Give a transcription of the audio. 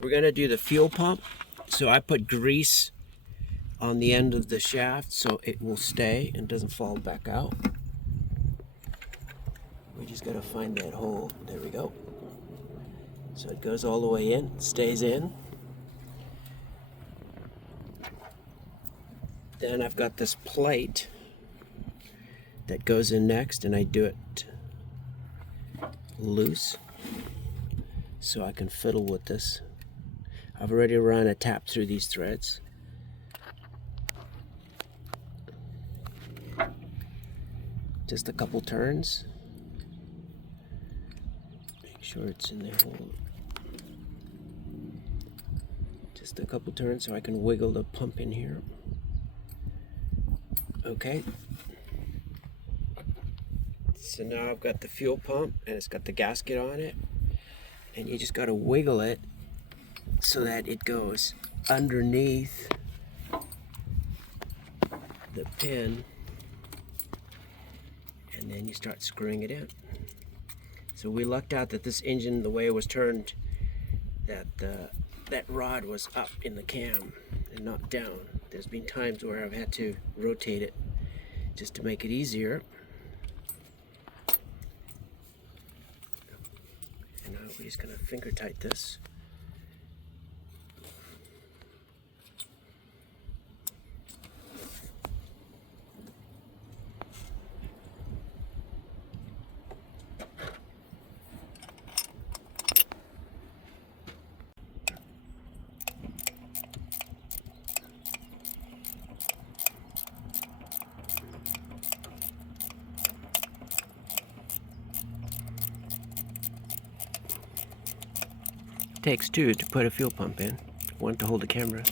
We're gonna do the fuel pump. So I put grease on the end of the shaft so it will stay and doesn't fall back out. We just gotta find that hole. There we go. So it goes all the way in, stays in. Then I've got this plate that goes in next, and I do it loose so I can fiddle with this. I've already run a tap through these threads. Just a couple turns. Make sure it's in the hole. Just a couple turns so I can wiggle the pump in here. Okay. So now I've got the fuel pump and it's got the gasket on it, and you just got to wiggle it so that it goes underneath the pin, and then you start screwing it in. So we lucked out that this engine, the way it was turned, that rod was up in the cam and not down. There's been times where I've had to rotate it just to make it easier. And now we're just gonna finger tight this. Takes two to put a fuel pump in, one to hold the camera.